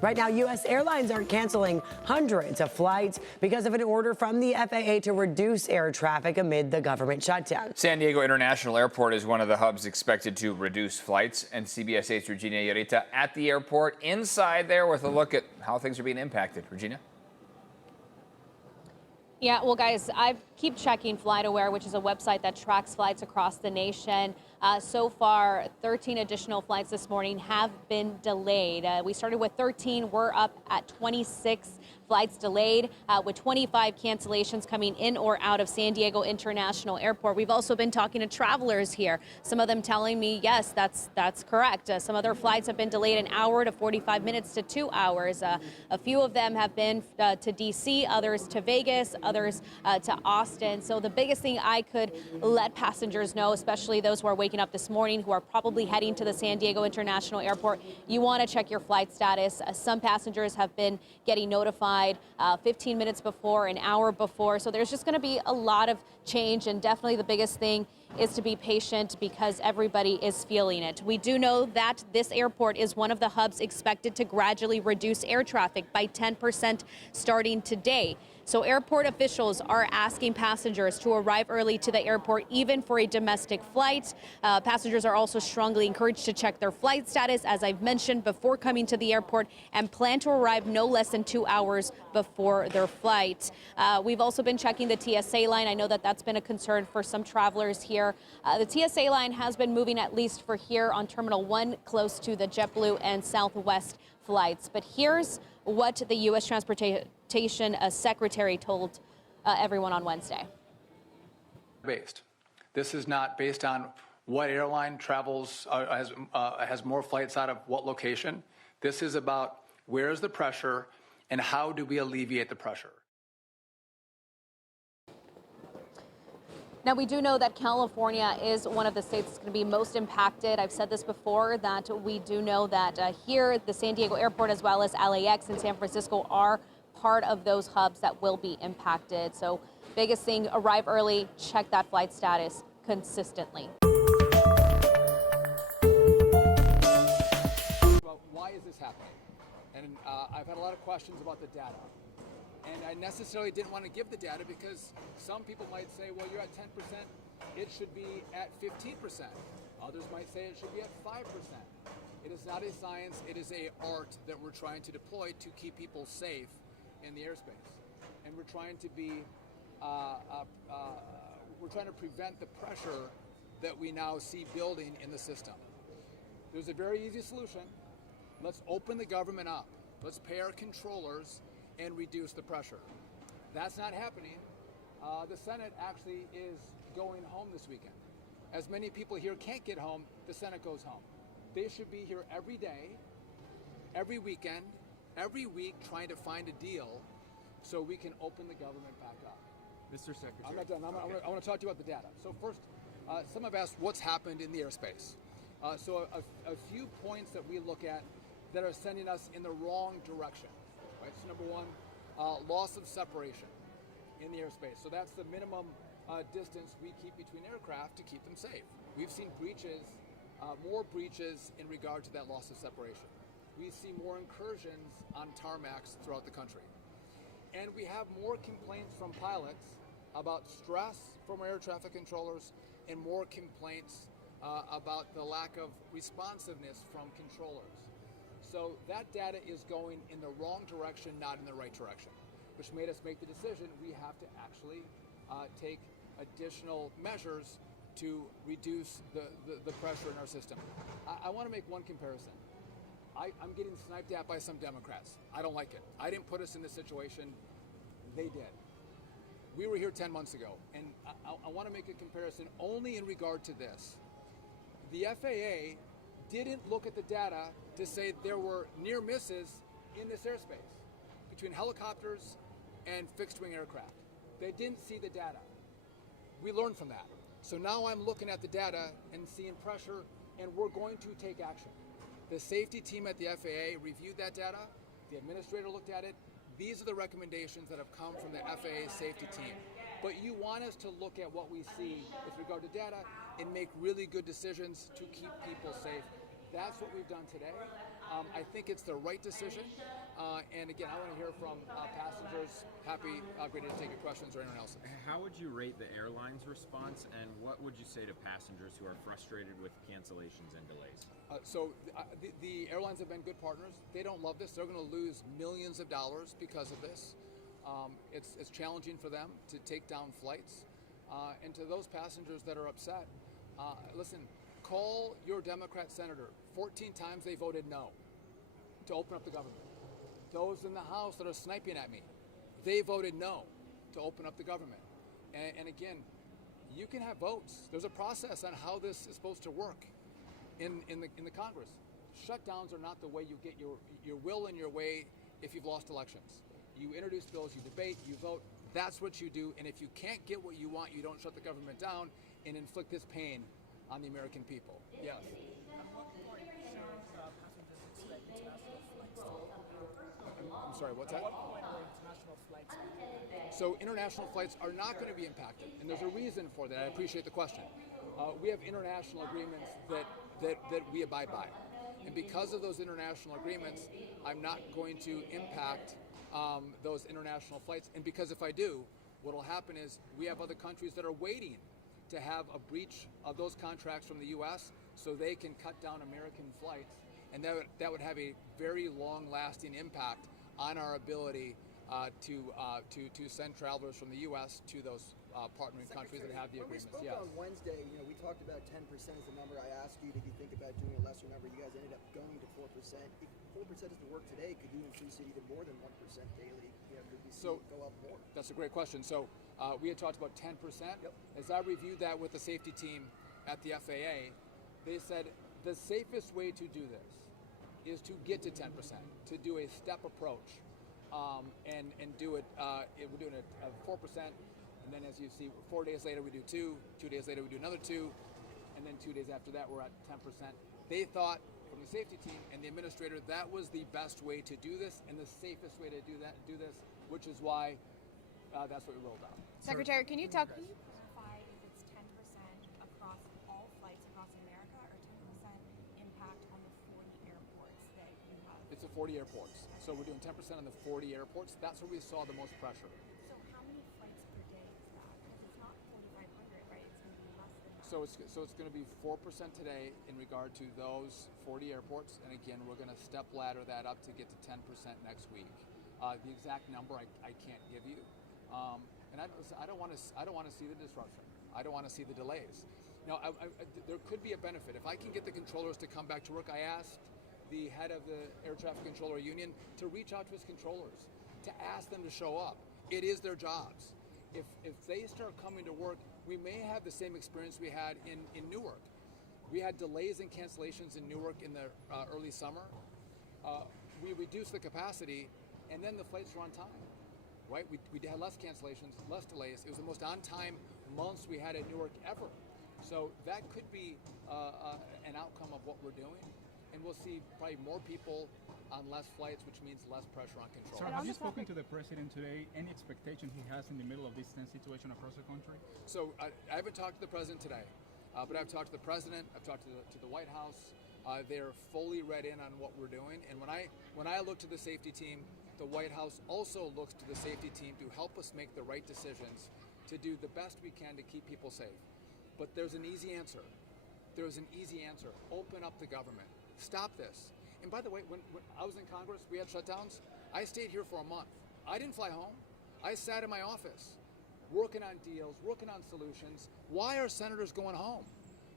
Right now, U.S. airlines are canceling hundreds of flights because of an order from the FAA to reduce air traffic amid the government shutdown. San Diego International Airport is one of the hubs expected to reduce flights, and CBS 8's Regina Yarita at the airport inside there with a look at how things are being impacted. Regina? Yeah, well, guys, I keep checking FlightAware, which is a website that tracks flights across the nation. So far, 13 additional flights this morning have been delayed. We started with 13. We're up at 26 flights delayed, with 25 cancellations coming in or out of San Diego International Airport. We've also been talking to travelers here, some of them telling me, yes, that's correct. Some of their flights have been delayed an hour to 45 minutes to 2 hours. A few of them have been to D.C., others to Vegas, others to Austin. So the biggest thing I could let passengers know, especially those who are waking up this morning, who are probably heading to the San Diego International Airport, you want to check your flight status. Some passengers have been getting notified 15 minutes before, an hour before. So there's just going to be a lot of change, and definitely the biggest thing is to be patient because everybody is feeling it. We do know that this airport is one of the hubs expected to gradually reduce air traffic by 10% starting today. So airport officials are asking passengers to arrive early to the airport, even for a domestic flight. Passengers are also strongly encouraged to check their flight status, as I've mentioned, before coming to the airport, and plan to arrive no less than 2 hours before their flight. We've also been checking the TSA line. I know that that's been a concern for some travelers here. The TSA line has been moving, at least for here on Terminal 1, close to the JetBlue and Southwest flights. But here's what the U.S. Transportation Secretary told everyone on Wednesday. This is not based on what airline travels, has more flights out of what location. This is about where's the pressure and how do we alleviate the pressure. Now, we do know that California is one of the states that's going to be most impacted. I've said this before, that we do know that here, the San Diego Airport, as well as LAX and San Francisco, are part of those hubs that will be impacted. So biggest thing, arrive early, check that flight status consistently. Why is this happening? And I've had a lot of questions about the data. And I necessarily didn't want to give the data because some people might say, well, you're at 10%, it should be at 15%. Others might say it should be at 5%. It is not a science, it is an art that we're trying to deploy to keep people safe in the airspace. And we're trying to be, we're trying to prevent the pressure that we now see building in the system. There's a very easy solution. Let's open the government up. Let's pay our controllers and reduce the pressure. That's not happening. The Senate actually is going home this weekend. As many people here can't get home, the Senate goes home. They should be here every day, every weekend, every week, trying to find a deal so we can open the government back up. Mr. Secretary. I'm not done. I want to talk to you about the data. So first, some have asked what's happened in the airspace. So a few points that we look at that are sending us in the wrong direction. Right? So number one, loss of separation in the airspace. So that's the minimum distance we keep between aircraft to keep them safe. We've seen breaches, more breaches in regard to that loss of separation. We see more incursions on tarmacs throughout the country. And we have more complaints from pilots about stress from air traffic controllers and more complaints about the lack of responsiveness from controllers. So that data is going in the wrong direction, not in the right direction, which made us make the decision we have to actually take additional measures to reduce the pressure in our system. I want to make one comparison. I'm getting sniped at by some Democrats. I don't like it. I didn't put us in this situation. They did. We were here 10 months ago, and I want to make a comparison only in regard to this. The FAA didn't look at the data to say there were near misses in this airspace between helicopters and fixed-wing aircraft. They didn't see the data. We learned from that. So now I'm looking at the data and seeing pressure, and we're going to take action. The safety team at the FAA reviewed that data. The administrator looked at it. These are the recommendations that have come from the FAA safety team. But you want us to look at what we see with regard to data and make really good decisions to keep people safe. That's what we've done today. I think it's the right decision. And again, I want to hear from passengers. Happy, ready to take your questions or anyone else. How would you rate the airline's response, and what would you say to passengers who are frustrated with cancellations and delays? The airlines have been good partners. They don't love this. They're going to lose millions of dollars because of this. It's challenging for them to take down flights. And to those passengers that are upset, listen, call your Democrat senator. 14 times they voted no to open up the government. Those in the House that are sniping at me, they voted no to open up the government. And again, you can have votes. There's a process on how this is supposed to work in the Congress. Shutdowns are not the way you get your will in your way if you've lost elections. You introduce bills, you debate, you vote. That's what you do. And if you can't get what you want, you don't shut the government down and inflict this pain on the American people. Yes. At what point should passengers expect international flights to open? I'm sorry, what's that? At what point will international flights open? So international flights are not going to be impacted, and there's a reason for that. I appreciate the question. We have international agreements that we abide by, and because of those international agreements, I'm not going to impact those international flights. And because if I do, what will happen is we have other countries that are waiting to have a breach of those contracts from the U.S. so they can cut down American flights, and that would have a very long-lasting impact on our ability to send travelers from the U.S. to those partnering countries that have the agreements. When we spoke on Wednesday, we talked about 10% as the number. I asked you, did you think about doing a lesser number? You guys ended up going to 4%. If 4% doesn't work today, could you increase it even more than 1% daily? Could we see it go up more? That's a great question. So we had talked about 10%. Yep. As I reviewed that with the safety team at the FAA, they said the safest way to do this is to get to 10%, to do a step approach. And do it. We're doing it at 4%, and then as you see, 4 days later we do 2. 2 days later we do another 2, and then 2 days after that we're at 10%. They thought, from the safety team and the administrator, that was the best way to do this and the safest way to do this, which is why that's what we rolled out. Secretary, can you talk? Can you clarify if it's 10% across all flights across America or 10% impact on the 40 airports that you have? It's the 40 airports. So we're doing 10% on the 40 airports. That's where we saw the most pressure. So how many flights per day is that? Because it's not 4,500, right? It's going to be less than that. So it's going to be 4% today in regard to those 40 airports. And again, we're going to step ladder that up to get to 10% next week. The exact number I can't give you. And I don't want to see the disruption. I don't want to see the delays. Now, there could be a benefit. If I can get the controllers to come back to work, I asked the head of the Air Traffic Controller Union to reach out to his controllers, to ask them to show up. It is their jobs. If they start coming to work, we may have the same experience we had in Newark. We had delays and cancellations in Newark in the early summer. We reduced the capacity, and then the flights were on time. Right? We had less cancellations, less delays. It was the most on-time months we had at Newark ever. So that could be an outcome of what we're doing. And we'll see probably more people on less flights, which means less pressure on control. Sir, have you spoken to the president today? Any expectation he has in the middle of this tense situation across the country? So I haven't talked to the president today, but I've talked to the president. I've talked to the White House. They're fully read in on what we're doing. And when I look to the safety team, the White House also looks to the safety team to help us make the right decisions, to do the best we can to keep people safe. But there's an easy answer. There's an easy answer. Open up the government. Stop this. And by the way, when I was in Congress, we had shutdowns. I stayed here for a month. I didn't fly home. I sat in my office, working on deals, working on solutions. Why are senators going home?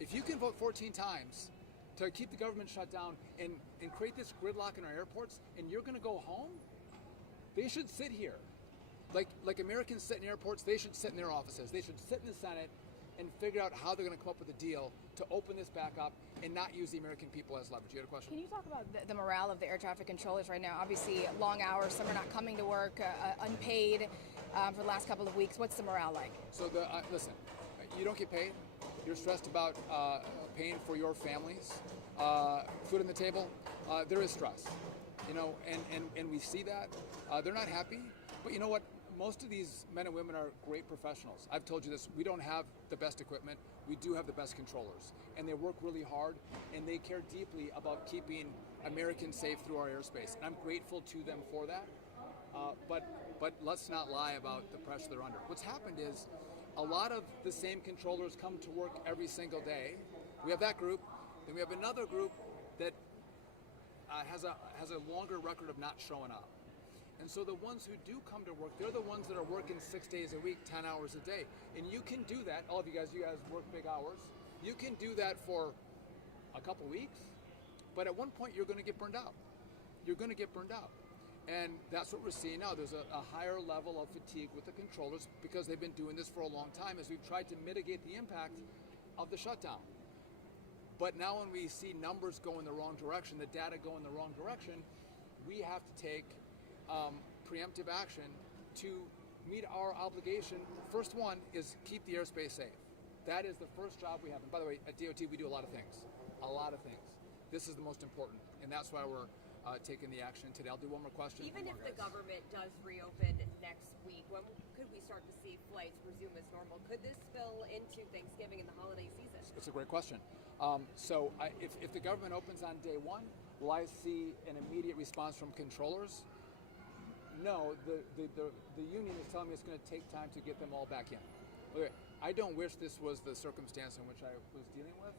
If you can vote 14 times to keep the government shut down and create this gridlock in our airports, and you're going to go home, they should sit here. Like Americans sit in airports, they should sit in their offices. They should sit in the Senate and figure out how they're going to come up with a deal to open this back up and not use the American people as leverage. You had a question? Can you talk about the morale of the air traffic controllers right now? Obviously, long hours, some are not coming to work, unpaid for the last couple of weeks. What's the morale like? So listen, you don't get paid. You're stressed about paying for your families, food on the table. There is stress, and we see that. They're not happy, but you know what? Most of these men and women are great professionals. I've told you this, we don't have the best equipment. We do have the best controllers, and they work really hard, and they care deeply about keeping Americans safe through our airspace, and I'm grateful to them for that. But let's not lie about the pressure they're under. What's happened is a lot of the same controllers come to work every single day. We have that group, then we have another group that has a longer record of not showing up. And so the ones who do come to work, they're the ones that are working 6 days a week, 10 hours a day. And you can do that, all of you guys work big hours. You can do that for a couple weeks, but at one point you're going to get burned out. You're going to get burned out. And that's what we're seeing now. There's a higher level of fatigue with the controllers because they've been doing this for a long time as we've tried to mitigate the impact of the shutdown. But now when we see numbers go in the wrong direction, the data go in the wrong direction, we have to take preemptive action to meet our obligation. First one is keep the airspace safe. That is the first job we have. And by the way, at DOT we do a lot of things. This is the most important, and that's why we're taking the action today. I'll do one more question. Even if the government does reopen next week, when could we start to see flights resume as normal? Could this spill into Thanksgiving and the holiday season? It's a great question. If the government opens on day one, will I see an immediate response from controllers? No, the union is telling me it's going to take time to get them all back in. Okay, I don't wish this was the circumstance in which I was dealing with.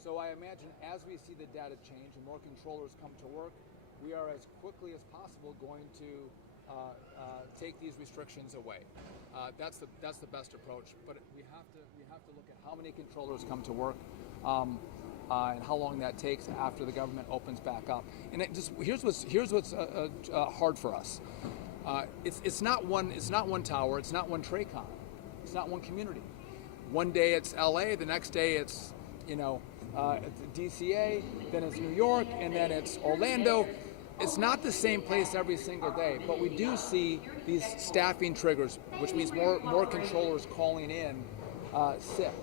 So I imagine as we see the data change and more controllers come to work, we are as quickly as possible going to take these restrictions away. That's the best approach. But we have to look at how many controllers come to work and how long that takes after the government opens back up. And here's what's hard for us. It's not one tower. It's not one TRACON. It's not one community. One day it's LA. The next day it's DCA. Then it's New York, and then it's Orlando. It's not the same place every single day, but we do see these staffing triggers, which means more controllers calling in sick.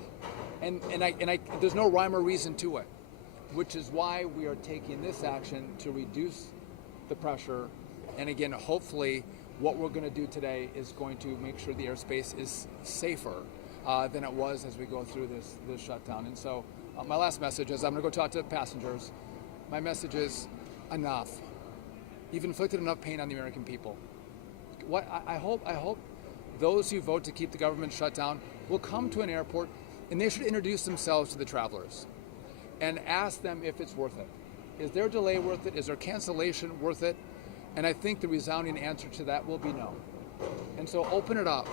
And there's no rhyme or reason to it, which is why we are taking this action to reduce the pressure. And again, hopefully what we're going to do today is going to make sure the airspace is safer than it was as we go through this shutdown. And so my last message is I'm going to go talk to passengers. My message is enough. You've inflicted enough pain on the American people. I hope those who vote to keep the government shut down will come to an airport and they should introduce themselves to the travelers and ask them if it's worth it. Is their delay worth it? Is their cancellation worth it? And I think the resounding answer to that will be no. And so open it up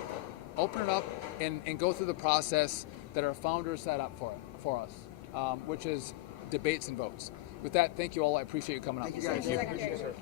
and go through the process that our founders set up for us, which is debates and votes. With that, thank you all. I appreciate you coming up. Thank you, guys. Thank you.